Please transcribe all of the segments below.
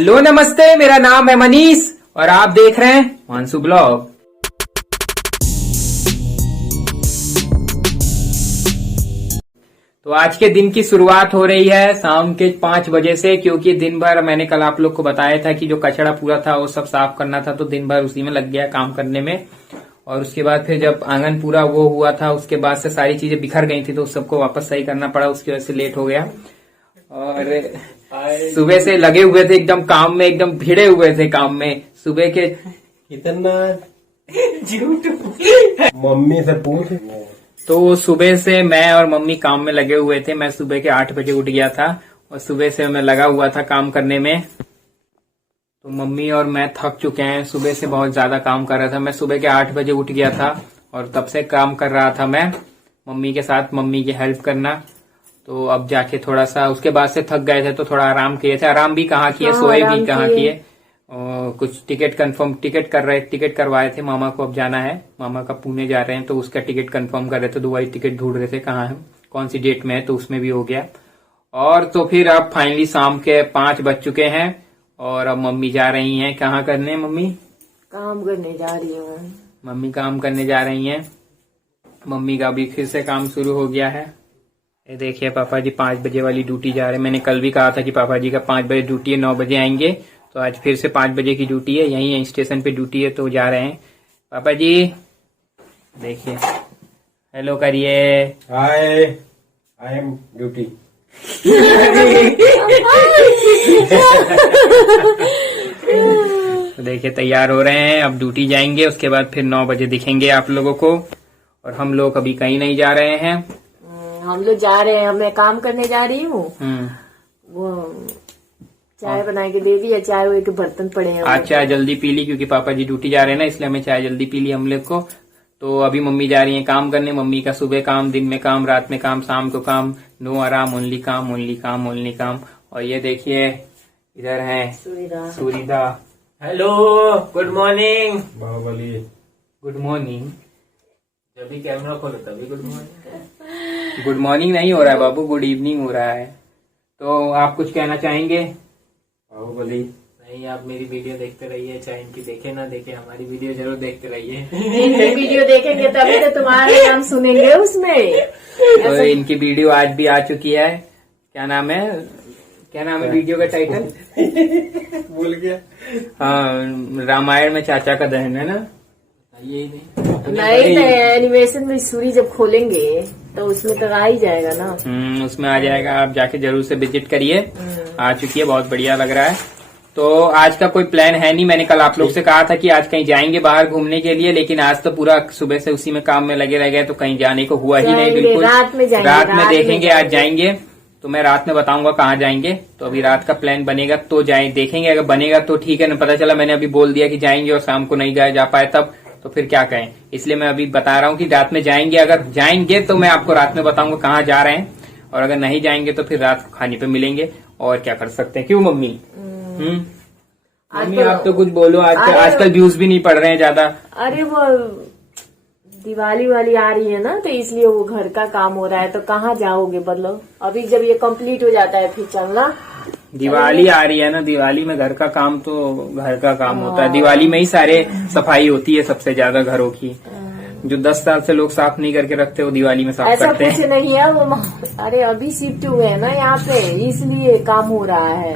Hello नमस्ते, मेरा नाम है मनीष और आप देख रहे हैं मानसू ब्लॉग। तो आज के दिन की शुरुआत हो रही है शाम के 5 बजे से, क्योंकि दिन भर मैंने कल आप लोग को बताया था कि जो कचरा पूरा था वो सब साफ करना था, तो दिन भर उसी में लग गया काम करने में। और उसके बाद फिर जब आंगन पूरा वो हुआ था उसके बाद से सारी चीजें बिखर गई थी, तो उस सबको वापस सही करना पड़ा, उसकी वजह से लेट हो गया। और सुबह से लगे हुए थे एकदम काम में, एकदम भिड़े हुए थे काम में सुबह के। इतना झूठ मम्मी से पूछ। तो सुबह से मैं और मम्मी काम में लगे हुए थे। मैं सुबह के 8 बजे उठ गया था और सुबह से मैं लगा हुआ था काम करने में। तो मम्मी और मैं थक चुके हैं, सुबह से बहुत ज्यादा काम कर रहा था। मैं सुबह के 8 बजे उठ गया था और तब से काम कर रहा था मैं मम्मी के साथ, मम्मी की हेल्प करना। तो अब जाके थोड़ा सा उसके बाद से थक गए थे तो थोड़ा आराम किए थे। आराम भी कहाँ किए, सोए भी कहाँ किए। कुछ टिकट करवाए थे मामा को, अब जाना है, मामा का पुणे जा रहे हैं तो उसका टिकट कंफर्म कर रहे थे। दुबई टिकट ढूंढ रहे थे कहाँ है, कौन सी डेट में है, तो उसमें भी हो गया। और तो फिर अब फाइनली शाम के 5 बज चुके हैं और अब मम्मी जा रही हैं कहाँ करने। मम्मी काम करने जा रही हूँ। मम्मी काम करने जा रही हैं। मम्मी का भी फिर से काम शुरू हो गया है। ये देखिए पापा जी 5 बजे वाली ड्यूटी जा रहे हैं। मैंने कल भी कहा था कि पापा जी का 5 बजे ड्यूटी है, 9 बजे आएंगे, तो आज फिर से 5 बजे की ड्यूटी है, यहीं स्टेशन पे ड्यूटी है, तो जा रहे हैं। पापा जी देखिए, हेलो करिए। हाय, आई एम ड्यूटी। तो देखिए तैयार हो रहे हैं, अब ड्यूटी जाएंगे, उसके बाद फिर 9 बजे दिखेंगे आप लोगों को। और हम लोग अभी कहीं नहीं जा रहे हैं, हम लोग जा रहे हैं, मैं काम करने जा रही हूँ। वो चाय बना के दे दी, चाय हुए के बर्तन पड़े हैं। आज चाय जल्दी पी ली क्योंकि पापा जी ड्यूटी जा रहे हैं ना, इसलिए हमें चाय जल्दी पी ली हम लोग को। तो अभी मम्मी जा रही है काम करने। मम्मी का सुबह काम, दिन में काम, रात में काम, शाम को काम, नो आराम, ओनली काम, ओनली काम, ओनली काम। और ये देखिए इधर है सूरीदा। Hello, good morning. Baahubali good morning. जब भी कैमरा खोलो तभी गुड मॉर्निंग। गुड मॉर्निंग नहीं हो रहा है बाबू, गुड इवनिंग हो रहा है। तो आप कुछ कहना चाहेंगे? बाहुबली नहीं, आप मेरी वीडियो देखते रहिए, चाहे इनकी देखे ना देखे, हमारी वीडियो जरूर देखते रहिए। इनकी वीडियो देखेंगे तभी तो तुम्हारे नाम सुनेंगे उसमें। तो इनकी वीडियो आज भी आ चुकी है। क्या नाम है वीडियो का टाइटल? भूल गया। हाँ, रामायण में चाचा का दहन है ना, ये नहीं तो एनिमेशन में सूरी जब खोलेंगे तो उसमें तो आ ही जाएगा ना। उसमें आ जाएगा, आप जाके जरूर से विजिट करिए। आ चुकी है, बहुत बढ़िया लग रहा है। तो आज का कोई प्लान है नहीं। मैंने कल आप लोग से कहा था कि आज कहीं जाएंगे बाहर घूमने के लिए, लेकिन आज तो पूरा सुबह से उसी में काम में लगे रह गए, तो कहीं जाने को हुआ ही नहीं। बिल्कुल रात में जाएंगे, रात में देखेंगे। आज जाएंगे तो मैं रात में बताऊंगा कहाँ जाएंगे। तो अभी रात का प्लान बनेगा तो देखेंगे, अगर बनेगा तो ठीक है ना। पता चला मैंने अभी बोल दिया कि जाएंगे और शाम को नहीं जा पाए तब, तो फिर क्या कहें। इसलिए मैं अभी बता रहा हूँ कि रात में जाएंगे। अगर जाएंगे तो मैं आपको रात में बताऊंगा कहाँ जा रहे हैं, और अगर नहीं जाएंगे तो फिर रात को खाने पे मिलेंगे। और क्या कर सकते हैं, क्यों मम्मी? मम्मी आप तो कुछ बोलो। आजकल व्यूज भी नहीं पड़ रहे हैं ज्यादा। अरे वो दिवाली वाली आ रही है ना, तो इसलिए वो घर का काम हो रहा है, तो कहाँ जाओगे बदलो। अभी जब ये कंप्लीट हो जाता है फिर चलना। दिवाली आ रही है ना, दिवाली में घर का काम तो घर का काम होता है। दिवाली में ही सारे सफाई होती है सबसे ज्यादा घरों की। जो 10 साल से लोग साफ नहीं करके रखते वो दिवाली में साफ करते हैं। ऐसा कुछ नहीं है वो, अरे अभी शिफ्ट हुए हैं ना यहाँ पे, इसलिए काम हो रहा है।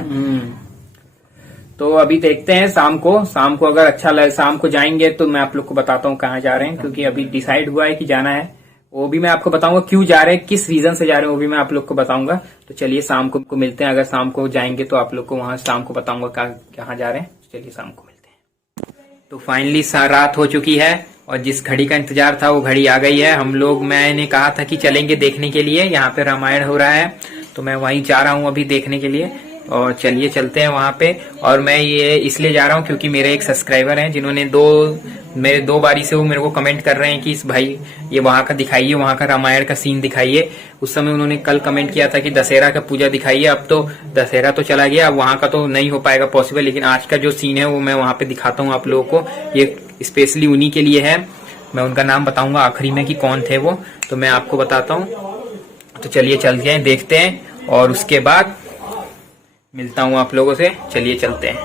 तो अभी देखते हैं शाम को अगर अच्छा लगे, शाम को जाएंगे तो मैं आप लोग को बताता हूँ कहाँ जा रहे हैं, क्योंकि अभी डिसाइड हुआ है कि जाना है। वो भी मैं आपको बताऊंगा क्यों जा रहे हैं, किस रीजन से जा रहे हैं, वो भी मैं आप लोग को बताऊंगा। तो चलिए शाम को मिलते हैं। अगर शाम को जाएंगे तो आप लोग को वहां शाम को बताऊंगा कहाँ जा रहे हैं। चलिए शाम को मिलते हैं। तो फाइनली रात हो चुकी है और जिस घड़ी का इंतजार था वो घड़ी आ गई है। हम लोग, मैंने कहा था कि चलेंगे देखने के लिए, यहाँ पे रामायण हो रहा है, तो मैं वहीं जा रहा हूँ अभी देखने के लिए। और चलिए चलते हैं वहां पे। और मैं ये इसलिए जा रहा हूँ क्योंकि मेरे एक सब्सक्राइबर हैं जिन्होंने मेरे 2 बारी से वो मेरे को कमेंट कर रहे हैं कि इस भाई ये वहां का दिखाइए, वहां का रामायण का सीन दिखाइए। उस समय उन्होंने कल कमेंट किया था कि दशहरा का पूजा दिखाइए। अब तो दशहरा तो चला गया, अब वहां का तो नहीं हो पाएगा पॉसिबल, लेकिन आज का जो सीन है वो मैं वहां पे दिखाता हूँ आप लोगों को। ये स्पेशली उन्हीं के लिए है। मैं उनका नाम बताऊंगा आखिरी में कि कौन थे वो, तो मैं आपको बताता हूँ। तो चलिए चलते हैं, देखते हैं और उसके बाद मिलता हूँ आप लोगों से, चलिए चलते हैं।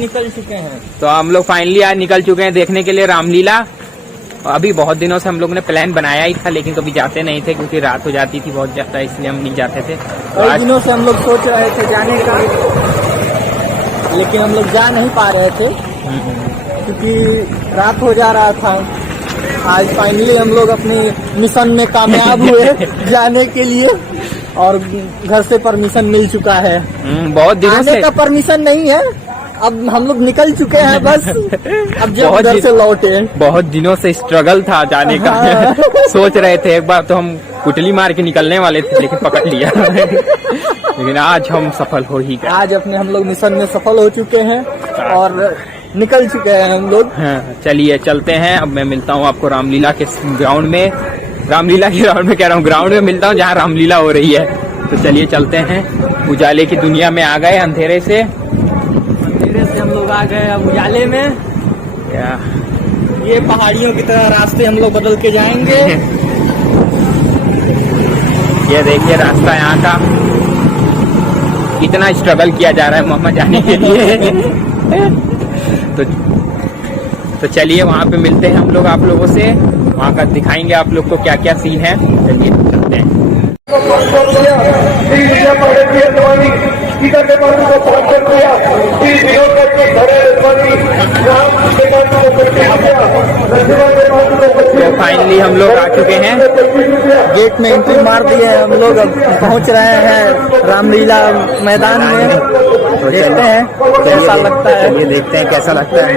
निकल चुके हैं। तो हम लोग फाइनली आज निकल चुके हैं देखने के लिए रामलीला। अभी बहुत दिनों से हम लोग ने प्लान बनाया ही था, लेकिन कभी जाते नहीं थे क्योंकि रात हो जाती थी बहुत ज्यादा, इसलिए हम नहीं जाते थे। तो कई दिनों से हम लोग सोच रहे थे जाने का, लेकिन हम लोग जा नहीं पा रहे थे क्योंकि रात हो जा रहा था। आज फाइनली हम लोग अपने मिशन में कामयाब हुए जाने के लिए, और घर से परमिशन मिल चुका है। बहुत दिनों आने से का परमिशन नहीं है, अब हम लोग निकल चुके हैं बस। अब जब घर से लौटे, बहुत दिनों से स्ट्रगल था जाने का। सोच रहे थे एक बार तो हम कुटली मार के निकलने वाले थे, लेकिन पकड़ लिया। लेकिन आज हम सफल हो ही गए। आज अपने हम लोग मिशन में सफल हो चुके हैं और निकल चुके हैं हम लोग। हाँ, चलिए चलते हैं। अब मैं मिलता हूँ आपको रामलीला के ग्राउंड में, रामलीला के ग्राउंड में कह रहा हूँ, ग्राउंड में मिलता हूँ जहाँ रामलीला हो रही है। तो चलिए चलते हैं। उजाले की दुनिया में आ गए, अंधेरे से हम लोग आ गए अब उजाले में। ये पहाड़ियों की तरह रास्ते हम लोग बदल के जाएंगे। ये देखिए रास्ता यहाँ का, इतना स्ट्रगल किया जा रहा है मोहम्मद जाने के लिए। तो चलिए वहाँ पे मिलते हैं हम लोग आप लोगों से, वहाँ का दिखाएंगे आप लोग को क्या क्या सीन है। चलिए चलते हैं। तो फाइनली हम लोग आ चुके हैं, गेट में एंट्री मार दिए हैं हम लोग। अब पहुंच रहे हैं रामलीला मैदान में। तो देखते हैं कैसा लगता है। चलिए देखते हैं कैसा लगता है।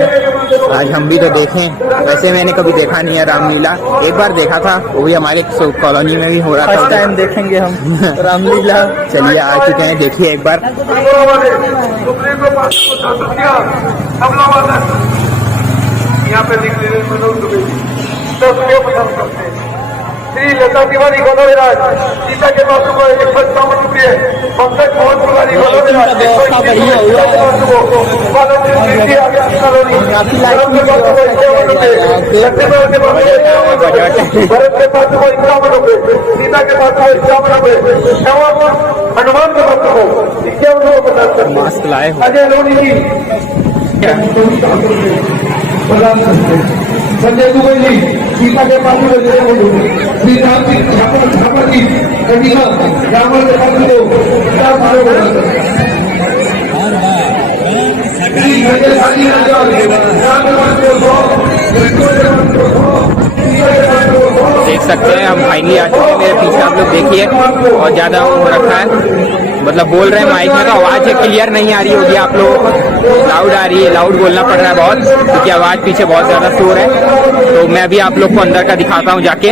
आज हम भी तो देखें, वैसे मैंने कभी देखा नहीं है रामलीला, एक बार देखा था, वो भी हमारे कॉलोनी में भी हो रहा था। फर्स्ट टाइम देखेंगे हम रामलीला। चलिए आ चुके हैं, देखिए एक बार। यहाँ पे श्री लता तिवारी गोदावरीराज सीता के पास को 157 रुपये, पंकज मोहन तिवारी गोदावरीराज काफी लाइट भरत के पास को 51 रुपये, सीता के पास को 51 रुपये, हनुमान के पास को 51 रुपये। मास्क लाए हो। अजय लोनी जी संजय दुबे जी सीता के पास श्री राम जी ठाकुर जी कटिहा रावण के पास देख सकते हैं हम फाइनली आ चुके हैं। मेरे पीछे आप लोग देखिए, और ज्यादा हो रखा है, मतलब बोल रहे हैं माइक में तो आवाज क्लियर नहीं आ रही होगी आप लोगों को, लाउड आ रही है, लाउड बोलना पड़ रहा है बहुत, क्योंकि आवाज पीछे बहुत ज्यादा शोर है। तो मैं अभी आप लोग को अंदर का दिखाता हूँ जाके।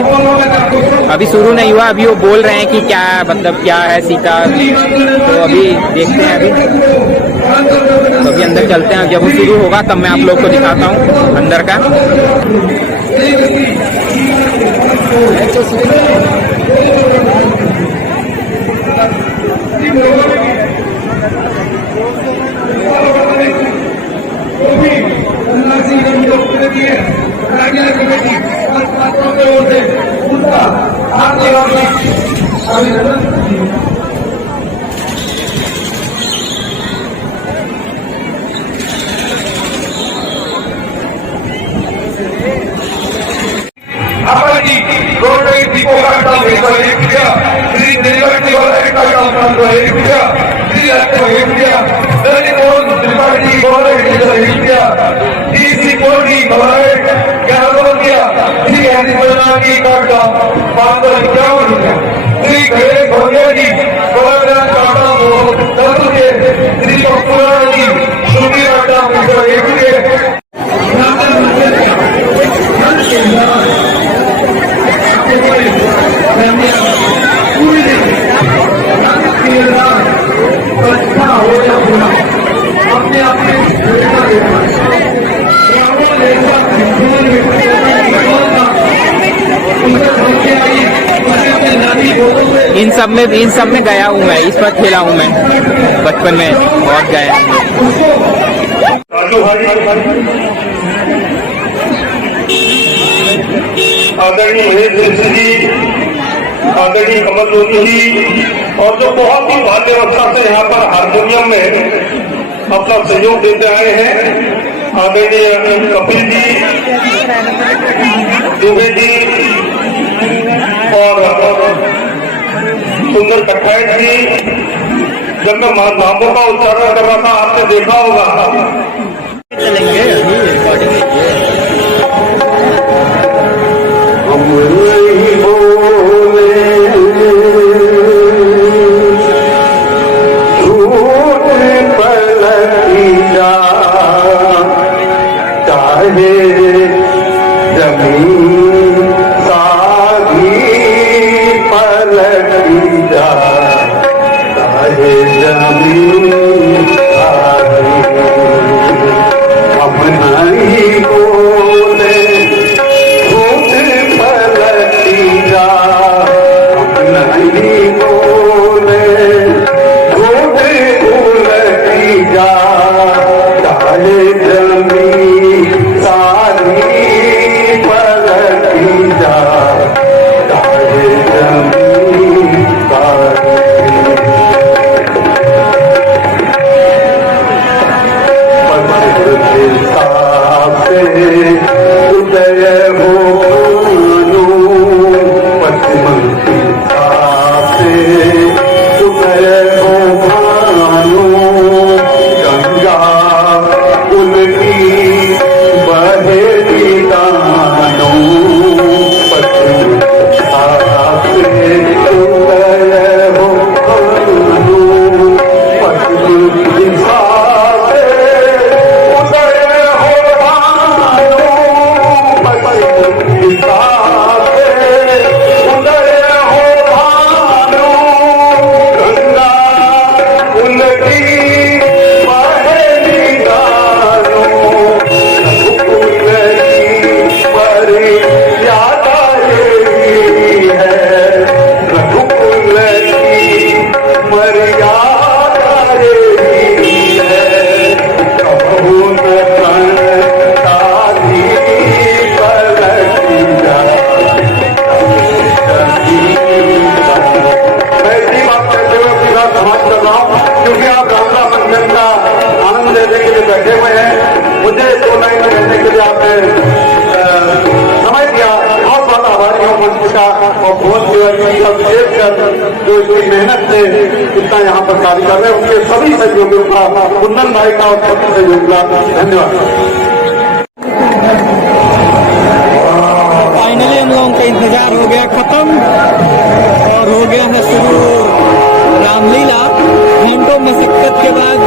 अभी शुरू नहीं हुआ, अभी वो बोल रहे हैं कि क्या मतलब क्या है सीता, तो अभी देखते हैं। तो अभी अंदर चलते हैं, जब वो शुरू होगा तब मैं आप लोग को दिखाता हूँ अंदर का। इन सब में गया हूँ मैं, इस पर खेला हूँ मैं बचपन में, बहुत गया। आदरणीय महेश जोशी जी, आदरणीय कमल जोशी जी, और जो बहुत ही भाग्यवस्था से यहाँ पर हारमोनियम में अपना सहयोग देते आए हैं, आदरणीय कपिल जी, दुबे जी और सुंदर कटवाइट जी। जब मैं नामों का उच्चारण कर रहा था आपने देखा होगा जो इतनी मेहनत से इतना यहाँ पर कार्य कर रहे हैं उनके सभी सहयोगियों का, कुंदन भाई का और सभी सहयोग का धन्यवाद। फाइनली हम लोगों का इंतजार हो गया खत्म और हो गया है शुरू रामलीला। घंटों में शिक्कत के बाद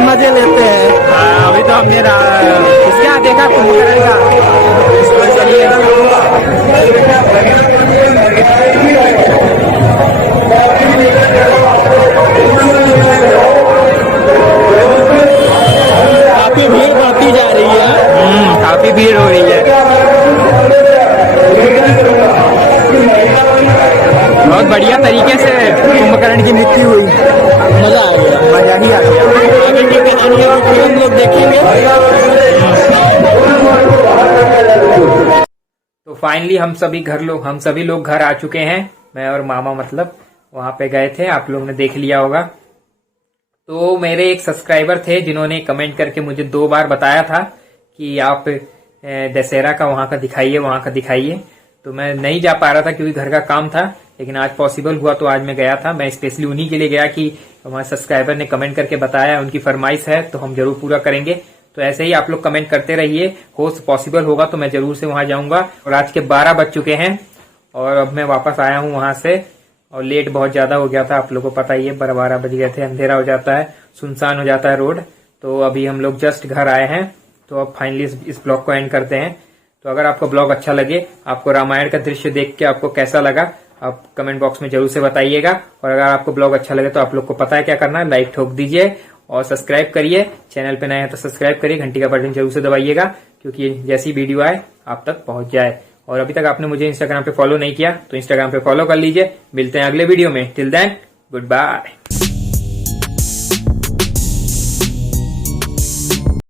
मजे लेते हैं। अभी तो हमने इसके यहाँ देखा कुंभकर्ण का, तो चलिए काफी भीड़ बढ़ती जा रही है। काफी भीड़ हो रही है। बहुत बढ़िया तरीके से कुंभकर्ण की मृत्यु हुई, मजा आ गया, मजा ही आ गया। आगे की कहानी हम लोग देखेंगे। तो फाइनली हम सभी लोग घर आ चुके हैं। मैं और मामा मतलब वहां पे गए थे, आप लोग ने देख लिया होगा। तो मेरे एक सब्सक्राइबर थे जिन्होंने कमेंट करके मुझे 2 बार बताया था कि आप दशहरा का वहां का दिखाइए। तो मैं नहीं जा पा रहा था क्योंकि घर का काम था, लेकिन आज पॉसिबल हुआ तो आज मैं गया था। मैं स्पेशली उन्हीं के लिए गया कि हमारे सब्सक्राइबर ने कमेंट करके बताया, उनकी फरमाइश है तो हम जरूर पूरा करेंगे। तो ऐसे ही आप लोग कमेंट करते रहिए, हो पॉसिबल होगा तो मैं जरूर से वहां जाऊंगा। और आज के 12 बज चुके हैं और अब मैं वापस आया हूं वहां से, और लेट बहुत ज्यादा हो गया था, आप लोगों को पता ही है, 12 बज गए थे, अंधेरा हो जाता है, सुनसान हो जाता है रोड। तो अभी हम लोग जस्ट घर आए हैं, तो अब फाइनली इस ब्लॉग को एंड करते हैं। तो अगर आपको ब्लॉग अच्छा लगे, आपको रामायण का दृश्य देख के आपको कैसा लगा, आप कमेंट बॉक्स में जरूर से बताइएगा। और अगर आपको ब्लॉग अच्छा लगे तो आप लोग को पता है क्या करना है, लाइक ठोक दीजिए और सब्सक्राइब करिए। चैनल पे नए हैं तो सब्सक्राइब करिए, घंटी का बटन जरूर से दबाइएगा, क्योंकि जैसी वीडियो आए आप तक पहुंच जाए। और अभी तक आपने मुझे इंस्टाग्राम पे फॉलो नहीं किया तो इंस्टाग्राम पे फॉलो कर लीजिए। मिलते हैं अगले वीडियो में, टिल देन गुड बाय।